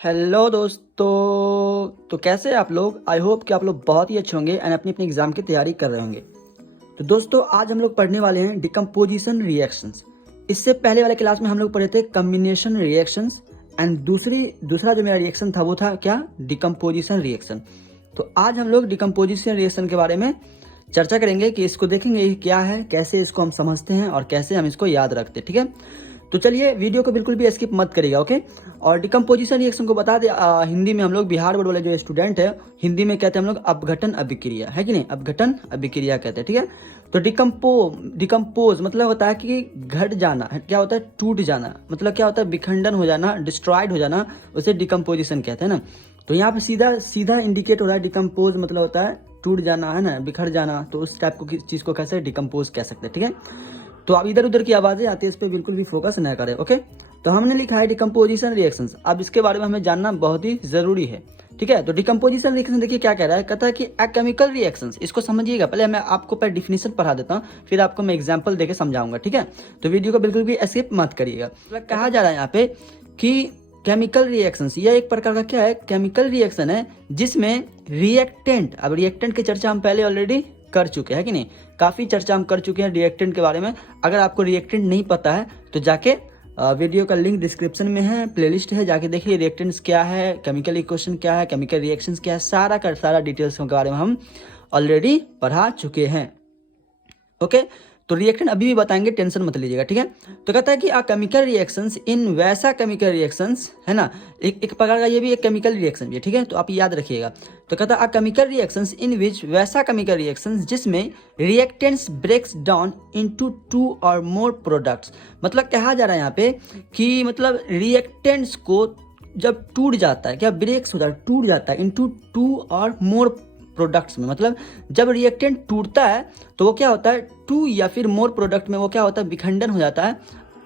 Hello दोस्तों। तो कैसे हैं आप लोग। आई होप कि आप लोग बहुत ही अच्छे होंगे एंड अपनी अपनी एग्जाम की तैयारी कर रहे होंगे। तो दोस्तों आज हम लोग पढ़ने वाले हैं डिकम्पोजिशन रिएक्शंस। इससे पहले वाले क्लास में हम लोग पढ़े थे कम्बिनेशन रिएक्शंस एंड दूसरा जो मेरा रिएक्शन था वो था क्या, डिकम्पोजिशन रिएक्शन। तो आज हम लोग डिकम्पोजिशन रिएक्शन के बारे में चर्चा करेंगे कि इसको देखेंगे ये क्या है, कैसे इसको हम समझते हैं और कैसे हम इसको याद रखते हैं। ठीक है, तो चलिए वीडियो को बिल्कुल भी स्किप मत करिएगा। ओके, और डिकम्पोजिशन रिएक्शन को बता दे हिंदी में हम लोग बिहार बोर्ड वाले जो स्टूडेंट है हिंदी में कहते हैं हम लोग अपघटन अभिक्रिया, है कि नहीं, अपघटन अभिक्रिया कहते हैं। ठीक है, तो डिकम्पोज मतलब होता है कि घट जाना, क्या होता है, टूट जाना, मतलब क्या होता है, विखंडन हो जाना, डिस्ट्रॉयड हो जाना, उसे डिकम्पोजिशन कहते हैं ना। तो यहाँ पे सीधा सीधा इंडिकेट हो रहा है, डिकम्पोज मतलब होता है टूट जाना, है ना, बिखर जाना। तो उस टाइप की चीज को कैसे डिकम्पोज कह सकते हैं। ठीक है, तो अब इधर उधर की आवाजें आती है, इस पर बिल्कुल भी फोकस न करें। ओके, तो हमने लिखा है डिकम्पोजिशन रिएक्शंस। अब इसके बारे में हमें जानना बहुत ही जरूरी है। ठीक है, तो डिकम्पोजिशन रिएक्शन देखिए क्या कह रहा है, कहता है कि केमिकल रिएक्शंस, इसको समझिएगा। पहले मैं आपको पहले डिफिनेशन पढ़ा देता हूँ, फिर आपको मैं एग्जांपल देके समझाऊंगा। ठीक है, तो वीडियो को बिल्कुल भी स्किप मत करिएगा। मतलब कहा जा रहा है यहाँ पे कि केमिकल रिएक्शंस, यह एक प्रकार का क्या है, केमिकल रिएक्शन है जिसमें रिएक्टेंट, अब रिएक्टेंट की चर्चा हम पहले ऑलरेडी कर चुके हैं कि नहीं, काफी चर्चा हम कर चुके हैं रिएक्टेंट के बारे में। अगर आपको रिएक्टेंट नहीं पता है तो जाके वीडियो का लिंक डिस्क्रिप्शन में है, प्लेलिस्ट है, जाके देखिए रिएक्टेंट्स क्या है, केमिकल इक्वेशन क्या है, केमिकल रिएक्शंस क्या है, सारा का सारा डिटेल्स के बारे में हम ऑलरेडी पढ़ा चुके हैं। ओके, तो रिएक्टेंट अभी भी बताएंगे, टेंशन मत लीजिएगा। ठीक है, तो कहता है कि केमिकल रिएक्शंस इन वैसा केमिकल रिएक्शंस, है ना, एक प्रकार का ये भी एक केमिकल रिएक्शन भी है। ठीक है, तो आप याद रखिएगा। तो कहता है केमिकल रिएक्शंस इन विच, वैसा केमिकल रिएक्शंस जिसमें रिएक्टेंट्स ब्रेक्स डाउन इनटू 2 और मोर प्रोडक्ट्स। मतलब कहा जा रहा है यहाँ पे कि मतलब रिएक्टेंट्स को जब टूट जाता है, क्या ब्रेक्स होता है, टूट जाता है इनटू 2 और मोर प्रोडक्ट्स में, मतलब जब रिएक्टेंट टूटता है तो वो क्या होता है, 2 या फिर मोर प्रोडक्ट में वो क्या होता है, विखंडन हो जाता है,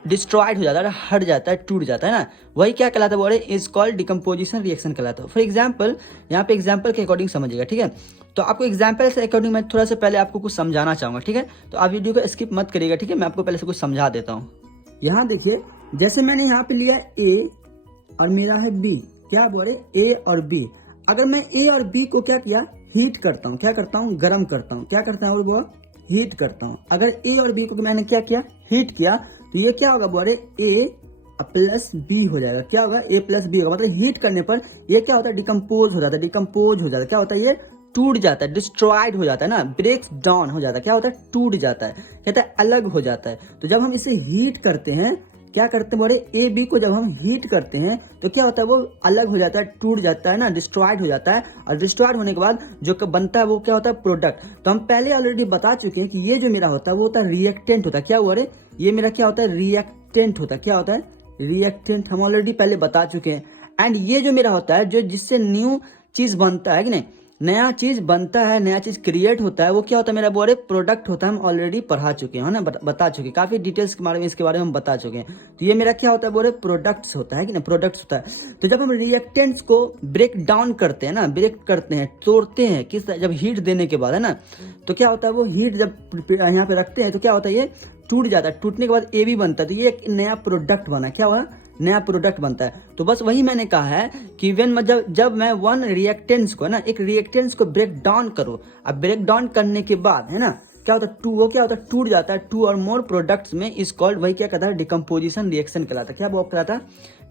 डिस्ट्रॉयड हो जाता है, हट जाता है, टूट जाता है ना, वही क्या कहलाता है, बोले इज कॉल्ड डिकम्पोजिशन रिएक्शन कहलाता है। फॉर एग्जाम्पल, यहाँ पे एग्जाम्पल के अकॉर्डिंग समझिएगा। ठीक है, तो आपको एग्जाम्पल से अकॉर्डिंग मैं थोड़ा सा पहले आपको कुछ समझाना चाहूंगा। ठीक है, तो आप वीडियो को स्किप मत करिएगा। ठीक है, मैं आपको पहले से कुछ समझा देता हूँ। यहाँ देखिए, जैसे मैंने यहाँ पे लिया ए और मेरा है बी, क्या बोले, ए और बी। अगर मैं ए और बी को क्या किया, हीट करता हूँ, क्या करता हूँ, गर्म करता हूँ, क्या करता हूँ वो, हीट करता हूँ। अगर ए और बी को मैंने क्या किया, हीट किया, तो ये क्या होगा, बोले ए प्लस बी हो जाएगा। क्या होगा, ए प्लस बी होगा। मतलब हीट करने पर ये क्या होता है, डिकम्पोज हो जाता है, डिकम्पोज हो जाता है, क्या होता है, ये टूट जाता है, डिस्ट्रॉयड हो जाता है ना, ब्रेक्स डाउन हो जाता है, क्या होता है, टूट जाता है, कहता है अलग हो जाता है। तो जब हम इसे हीट करते हैं, क्या करते हैं बोले, ए बी को जब हम हीट करते हैं तो क्या होता है, वो अलग हो जाता है, टूट जाता है ना, डिस्ट्रॉयड हो जाता है। और डिस्ट्रॉयड होने के बाद जो बनता है वो क्या होता है, प्रोडक्ट। तो हम पहले ऑलरेडी बता चुके हैं कि ये जो मेरा होता है वो होता है रिएक्टेंट होता है। क्या हुआ रे, ये मेरा क्या होता है, रिएक्टेंट होता है। क्या होता है, रिएक्टेंट, हम ऑलरेडी पहले बता चुके हैं। एंड ये जो मेरा होता है, जो जिससे न्यू चीज बनता है कि नहीं, नया चीज बनता है, नया चीज क्रिएट होता है, वो क्या होता है मेरा, बोले प्रोडक्ट होता है। हम ऑलरेडी पढ़ा चुके हैं ना, बता चुके हैं, काफी डिटेल्स के बारे में, इसके बारे में हम बता चुके हैं। तो ये मेरा क्या होता है, बोले प्रोडक्ट्स होता है कि ना, प्रोडक्ट्स होता है। तो जब हम रिएक्टेंट्स को ब्रेक डाउन करते हैं ना, ब्रेक करते हैं, तोड़ते हैं, किस जब हीट देने के बाद, है ना, तो क्या होता है, वो हीट जब यहाँ पे रखते हैं तो क्या होता है, ये टूट जाता है। टूटने के बाद ए भी बनता है, तो ये एक नया प्रोडक्ट बना, क्या हुआ, नया प्रोडक्ट बनता है। तो बस वही मैंने कहा है कि जब मैं वन रिएक्टेंट्स को ना, एक रिएक्टेंट्स को ब्रेक डाउन करो, अब ब्रेक डाउन करने के बाद, है ना, क्या होता है, वो क्या होता है, टूट जाता है, 2 और मोर प्रोडक्ट्स में इज कॉल्ड, वही क्या कहता है, डिकम्पोजिशन रिएक्शन कहलाता है। क्या वो कहलाता है,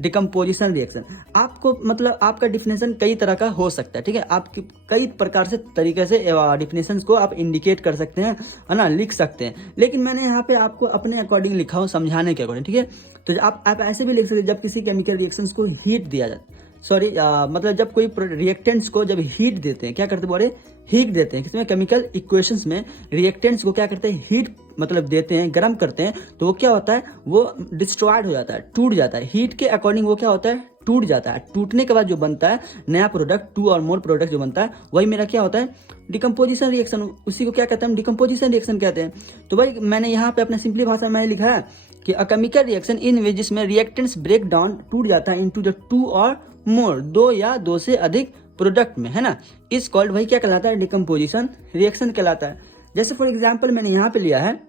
डिकम्पोजिशन रिएक्शन। आपको मतलब आपका डिफिनेशन कई तरह का हो सकता है। ठीक है, आप कई प्रकार से तरीके से डिफिनेशन को आप इंडिकेट कर सकते हैं, है ना, लिख सकते हैं। लेकिन मैंने यहाँ पे आपको अपने अकॉर्डिंग लिखा हो, समझाने के अकॉर्डिंग। ठीक है, तो आप ऐसे भी लिख सकते हैं, जब किसी केमिकल रिएक्शंस को हीट दिया जाता है, सॉरी मतलब जब कोई रिएक्टेंट्स को जब हीट देते हैं, क्या करते बोले, हीट देते हैं, किसमें, केमिकल इक्वेशंस में रिएक्टेंट्स को क्या करते हैं, हीट मतलब देते हैं, गर्म करते हैं, तो वो क्या होता है, वो डिस्ट्रॉयड हो जाता है, टूट जाता है। हीट के अकॉर्डिंग वो क्या होता है, टूट जाता है। टूटने के बाद जो बनता है नया प्रोडक्ट, 2 और मोर प्रोडक्ट जो बनता है, वही मेरा क्या होता है, डिकम्पोजिशन रिएक्शन। उसी को क्या कहते हैं, डिकम्पोजिशन रिएक्शन कहते हैं। तो भाई मैंने यहाँ पे अपने सिंपली भाषा में लिखा है कि अ केमिकल रिएक्शन इन विच, जिसमें रिएक्टेंट्स ब्रेक डाउन, टूट जाता है, इनटू द 2 और मोर, 2 या 2 से अधिक प्रोडक्ट में, है ना, इस कॉल्ड, वही क्या कहलाता है, डिकम्पोजिशन रिएक्शन कहलाता है। जैसे फॉर एग्जाम्पल मैंने यहाँ पे लिया है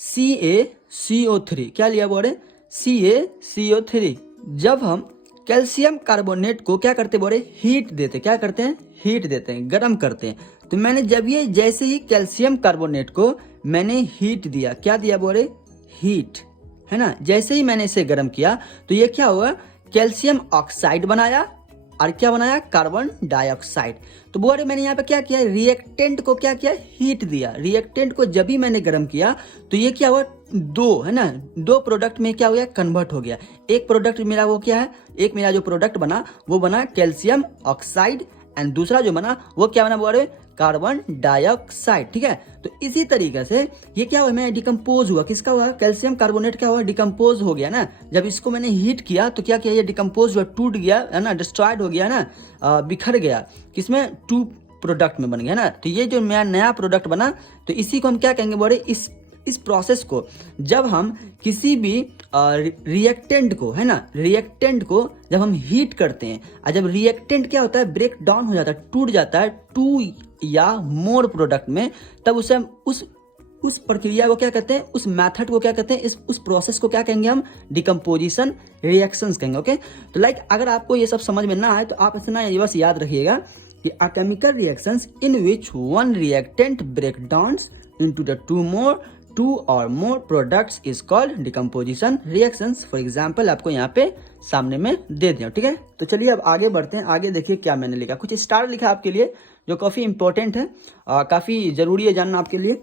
CaCO3, क्या लिया बोले, CaCO3। जब हम कैल्शियम कार्बोनेट को क्या करते बोले, हीट देते, क्या करते हैं, हीट देते हैं, गर्म करते हैं। तो मैंने जब ये जैसे ही कैल्शियम कार्बोनेट को मैंने हीट दिया, क्या दिया बोले, हीट, है ना, जैसे ही मैंने इसे गर्म किया तो ये क्या हुआ, कैल्शियम ऑक्साइड बनाया और क्या बनाया, कार्बन डाइऑक्साइड। तो बोले मैंने यहाँ पे क्या किया, रिएक्टेंट को क्या किया, हीट दिया। रिएक्टेंट को जब भी मैंने गर्म किया तो ये क्या हुआ, दो, है ना, दो प्रोडक्ट में क्या हो गया, कन्वर्ट हो गया। एक प्रोडक्ट मेरा वो क्या है, एक मेरा जो प्रोडक्ट बना वो बना कैल्शियम ऑक्साइड, एंड दूसरा जो बना वो क्या बना बोले, कार्बन डाइऑक्साइड। ठीक है, तो इसी तरीके से ये क्या हुआ, मैं डिकम्पोज हुआ, किसका हुआ, कैल्शियम कार्बोनेट क्या हुआ, डिकम्पोज हो गया ना। जब इसको मैंने हीट किया तो क्या किया, ये डिकम्पोज हुआ, टूट गया, है ना, डिस्ट्रॉयड हो गया ना, बिखर गया, किसमें, टू प्रोडक्ट में बन गया ना। तो ये जो मेरा नया प्रोडक्ट बना, तो इसी को हम क्या कहेंगे बोले, इस प्रोसेस को जब हम किसी भी रिएक्टेंट को, है ना, रिएक्टेंट को जब हम हीट करते हैं और जब रिएक्टेंट क्या होता है, ब्रेक डाउन हो जाता है, टूट जाता है टू या मोर प्रोडक्ट में, तब उसे हम उस प्रक्रिया को क्या कहते हैं, उस मेथड को क्या कहते हैं, उस प्रोसेस को क्या कहेंगे हम, डिकम्पोजिशन रिएक्शंस कहेंगे। ओके, तो लाइक अगर आपको ये सब समझ में ना आए तो आप इतना ये बस याद रखिएगा कि a chemical reactions in which one reactant break downs into the two or more products is called decomposition reactions. For example आपको यहाँ पे सामने में दे दिया। ठीक है, तो चलिए अब आगे बढ़ते हैं। आगे देखिए क्या मैंने लिखा, कुछ स्टार लिखा आपके लिए जो काफी इंपॉर्टेंट है, काफी जरूरी है जानना आपके लिए।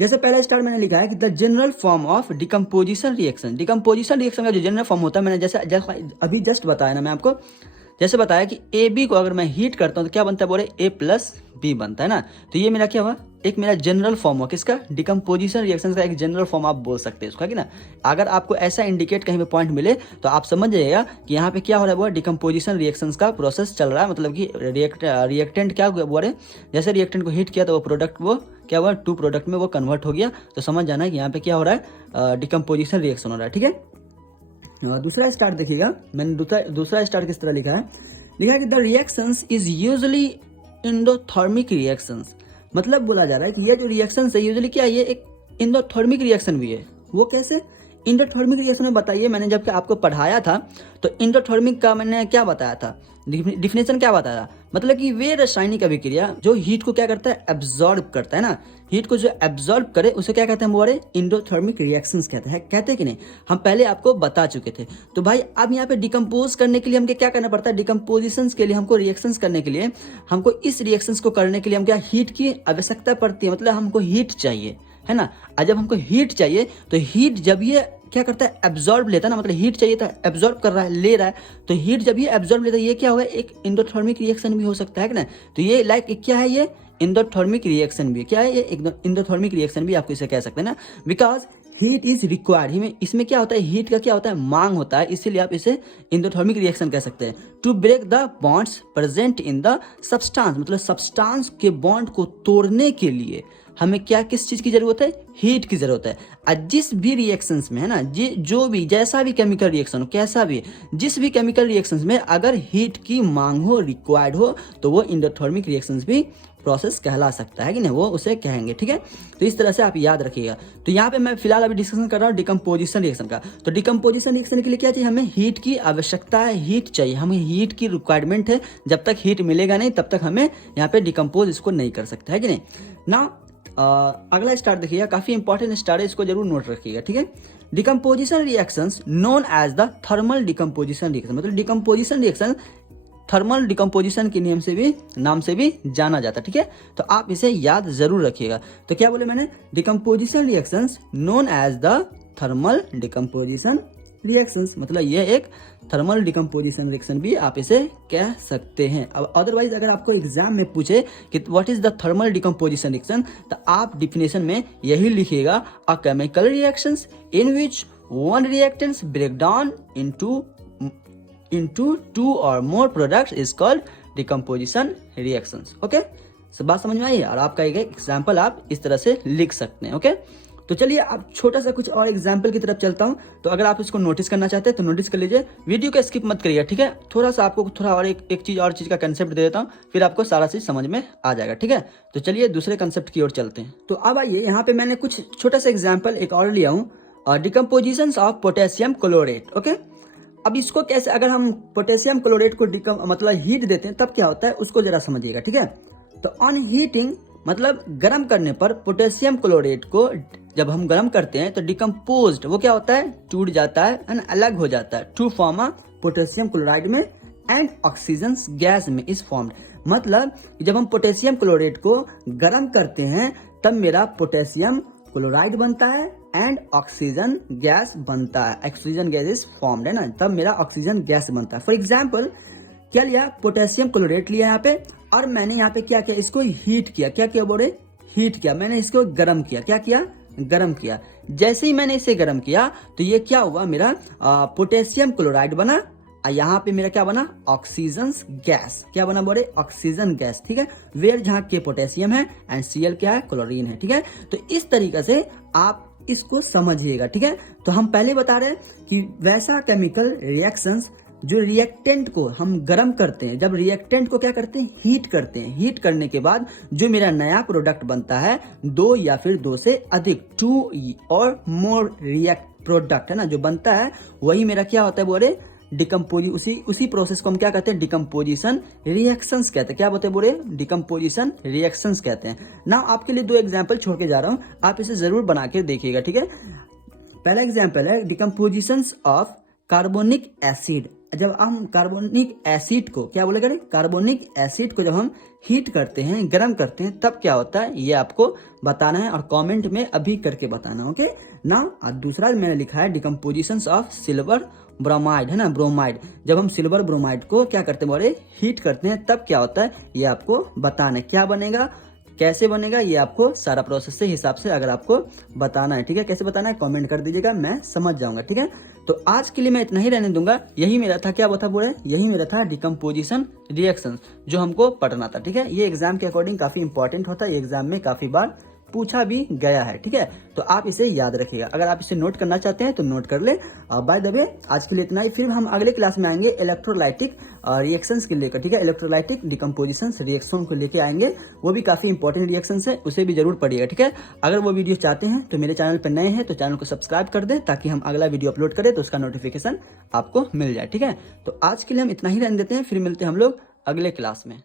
जैसे पहला स्टार मैंने लिखा है कि the general form of decomposition reaction. Decomposition reaction का जो जनरल फॉर्म होता है, मैंने जैसे अभी जस्ट बताया ना मैं आपको, जैसे बताया कि ए बी को अगर मैं हीट करता हूँ तो क्या बनता है बोले, ए प्लस बी बनता है ना। तो ये मेरा क्या हुआ, एक मेरा जनरल फॉर्म हुआ, किसका, डिकम्पोजिशन रिएक्शन का एक जनरल फॉर्म आप बोल सकते हैं उसका, कि ना। अगर आपको ऐसा इंडिकेट कहीं पे पॉइंट मिले तो आप समझ जाइएगा कि यहाँ पे क्या हो रहा है, वो डिकम्पोजिशन रिएक्शंस का प्रोसेस चल रहा है। मतलब कि रिएक्टेंट क्या हुआ, जैसे रिएक्टेंट को हीट किया तो वो प्रोडक्ट वो क्या हुआ, टू प्रोडक्ट में वो कन्वर्ट हो गया। तो समझ जाना है कि यहाँ पे क्या हो रहा है, डिकम्पोजिशन रिएक्शन हो रहा है। ठीक है, दूसरा स्टार देखिएगा, मैंने दूसरा स्टार किस तरह लिखा है कि the reactions is usually endothermic reactions. मतलब बोला जा रहा है कि ये जो रिएक्शन है यूजुअली क्या है, ये एक एंडोथर्मिक रिएक्शन भी है। वो कैसे, एंडोथर्मिक रिएक्शन में बताइए, मैंने जब आपको पढ़ाया था तो एंडोथर्मिक का मैंने क्या बताया था, डिफिनेशन क्या बताया था, मतलब कि वे रासायनिक अभिक्रिया जो हीट को क्या करता है, एब्जॉर्ब करता है ना, हीट को जो एब्जॉर्ब करे उसे क्या कहते हैं बोले, एंडोथर्मिक रिएक्शंस कहते हैं। कहते हैं कि नहीं, हम पहले आपको बता चुके थे। तो भाई अब यहाँ पे डिकम्पोज करने के लिए हमको क्या करना पड़ता है, डिकम्पोजिशंस के लिए हमको, रिएक्शंस करने के लिए हमको, इस रिएक्शंस को करने के लिए हम क्या, हीट की आवश्यकता पड़ती है। मतलब हमको हीट चाहिए, है ना। और जब हमको हीट चाहिए तो हीट जब ये क्या करता है, एब्जॉर्ब लेता है ना, मतलब हीट चाहिए था, एब्जॉर्ब कर रहा है, ले रहा है। तो हीट जब ये एब्जॉर्ब लेता है, ये क्या होगा, एक एंडोथर्मिक रिएक्शन भी हो सकता है कि ना। तो ये लाइक क्या है, ये एंडोथर्मिक रिएक्शन भी क्या है, ये एंडोथर्मिक रिएक्शन भी आपको इसे कह सकते हैं ना, बिकॉज हीट इज रिक्वायर्ड। इसमें क्या होता है, हीट का क्या होता है, मांग होता है, इसीलिए आप इसे एंडोथर्मिक रिएक्शन कह सकते हैं। To break the bonds present in the substance, मतलब सब्सटेंस के बॉन्ड को तोड़ने के लिए हमें क्या, किस चीज की जरूरत है, हीट की जरूरत है। और जिस भी रिएक्शंस में, है ना, जो भी जैसा भी केमिकल रिएक्शन हो, कैसा भी, जिस भी केमिकल रिएक्शंस में अगर हीट की मांग हो, रिक्वायर्ड हो, तो वो एंडोथर्मिक रिएक्शंस भी प्रोसेस कहला सकता है कि नहीं, वो उसे कहेंगे। ठीक है, तो इस तरह से आप याद रखिएगा। तो यहाँ पे मैं फिलहाल अभी डिस्कशन कर रहा हूँ डिकम्पोजिशन रिएक्शन का। तो डिकम्पोजिशन रिएक्शन के लिए क्या चाहिए, हमें हीट की आवश्यकता है, हीट चाहिए, हमें हीट की रिक्वायरमेंट है। जब तक हीट मिलेगा नहीं तब तक हमें यहाँ पे डिकम्पोज इसको नहीं कर सकता है कि नहीं ना। अगला स्टार देखिएगा, काफी इंपॉर्टेंट स्टार है, इसको जरूर नोट रखिएगा। ठीक है, decomposition reactions known as the thermal decomposition reaction, मतलब डिकम्पोजिशन रिएक्शन थर्मल डिकम्पोजिशन के नाम से भी जाना जाता है। ठीक है, तो आप इसे याद जरूर रखिएगा। तो क्या बोले मैंने, decomposition reactions known as the thermal decomposition reactions, मतलब ये एक थर्मल डिकम्पोजिशन रिएक्शन भी आप इसे कह सकते हैं। अब अदरवाइज अगर आपको एग्जाम में पूछे कि what is the thermal decomposition reaction, तो आप डिफिनेशन में यही लिखिएगा, a chemical reactions in which one reactants break down into two or more products is called decomposition reactions. Okay, सब बात समझ में आई है। और आपका एक एग्जाम्पल आप इस तरह से लिख सकते हैं। ओके, तो चलिए अब छोटा सा कुछ और एग्जाम्पल की तरफ चलता हूँ। तो अगर आप इसको नोटिस करना चाहते हैं तो नोटिस कर लीजिए, वीडियो को स्किप मत करिएगा। ठीक है, थोड़ा सा आपको थोड़ा और एक चीज का कंसेप्ट दे देता हूँ, फिर आपको सारा चीज समझ में आ जाएगा। ठीक है, तो चलिए दूसरे कंसेप्ट की ओर चलते हैं। तो अब आइए, यहाँ पे मैंने कुछ छोटा सा एग्जाम्पल एक और लिया हूँ, decomposition of potassium chlorate. Okay, अब इसको कैसे, अगर हम पोटेशियम क्लोराइड को मतलब हीट देते हैं तब क्या होता है उसको जरा समझिएगा, ठीक है। तो ऑन हीटिंग मतलब गर्म करने पर पोटेशियम क्लोराइड को जब हम गर्म करते हैं तो डिकम्पोज्ड वो क्या होता है, टूट जाता है एंड अलग हो जाता है, to form a potassium chloride में एंड ऑक्सीजन गैस में इज फॉर्म्ड। मतलब जब हम पोटेशियम क्लोराइड को गर्म करते हैं तब मेरा पोटेशियम क्लोराइड बनता है एंड ऑक्सीजन गैस बनता है, ऑक्सीजन गैस इज फॉर्म्ड, है ना, तब मेरा ऑक्सीजन गैस बनता है। फॉर एग्जाम्पल क्या लिया, पोटेशियम क्लोराइड लिया यहाँ पे और मैंने यहाँ पे क्या किया, इसको हीट किया, क्या किया बोले, हीट किया, मैंने इसको गर्म किया, क्या किया, गर्म किया। जैसे ही मैंने इसे गर्म किया तो ये क्या हुआ, मेरा पोटेशियम क्लोराइड बना, यहाँ पे मेरा क्या बना, ऑक्सीजन गैस, क्या बना बोले, ऑक्सीजन गैस, ठीक है। वेयर जहाँ के पोटेशियम है एंड Cl क्या है, क्लोरीन है, ठीक है। तो इस तरीके से आप इसको समझिएगा, ठीक है। तो हम पहले बता रहे हैं कि वैसा केमिकल रिएक्शंस जो रिएक्टेंट को हम गर्म करते हैं, जब रिएक्टेंट को क्या करते हैं, हीट करते हैं, हीट करने के बाद जो मेरा नया प्रोडक्ट बनता है, 2 या फिर 2 से अधिक, 2 और मोर रिएक्ट प्रोडक्ट, है ना, जो बनता है वही मेरा क्या होता है बोले, उसी प्रोसेस को हम क्या कहते हैं, डिकम्पोजिशन रिएक्शंस कहते हैं। क्या बोलते हैं बोले, डिकम्पोजिशन रिएक्शंस कहते हैं ना। आपके लिए 2 एग्जांपल छोड़ के जा रहा हूं, आप इसे जरूर बना के देखिएगा, ठीक है। पहला एग्जांपल है डिकम्पोजिशन ऑफ कार्बोनिक एसिड। जब हम कार्बोनिक एसिड को क्या बोले करें, कार्बोनिक एसिड को जब हम हीट करते हैं, गर्म करते हैं, तब क्या होता है ये आपको बताना है और कमेंट में अभी करके बताना, ओके ना। दूसरा मैंने लिखा है डिकम्पोजिशन ऑफ सिल्वर ब्रोमाइड, है ना, ब्रोमाइड। जब हम सिल्वर ब्रोमाइड को क्या करते हैं बोले, हीट करते हैं, तब क्या होता है ये आपको बताना है, क्या बनेगा, कैसे बनेगा, ये आपको सारा प्रोसेस से हिसाब से अगर आपको बताना है, ठीक है। कैसे बताना है कमेंट कर दीजिएगा, मैं समझ जाऊंगा, ठीक है। तो आज के लिए मैं इतना ही रहने दूंगा, यही मेरा था, क्या बता बोले, यही मेरा था डिकम्पोजिशन रिएक्शंस जो हमको पढ़ना था, ठीक है। ये एग्जाम के अकॉर्डिंग काफी इंपॉर्टेंट होता है, ये एग्जाम में काफी बार पूछा भी गया है, ठीक है। तो आप इसे याद रखिएगा, अगर आप इसे नोट करना चाहते हैं तो नोट कर ले। बाय द वे आज के लिए इतना ही, फिर हम अगले क्लास में आएंगे इलेक्ट्रोलाइटिक रिएक्शंस के लेकर, ठीक है। इलेक्ट्रोलाइटिक डिकम्पोजिशन रिएक्शन को लेके आएंगे, वो भी काफी इंपॉर्टेंट रिएक्शंस है, उसे भी जरूर पढ़िएगा, ठीक है। अगर वो वीडियो चाहते हैं तो मेरे चैनल पर नए हैं तो चैनल को सब्सक्राइब कर दें ताकि हम अगला वीडियो अपलोड करें तो उसका नोटिफिकेशन आपको मिल जाए, ठीक है। तो आज के लिए हम इतना ही रहने देते हैं, फिर मिलते हैं हम लोग अगले क्लास में।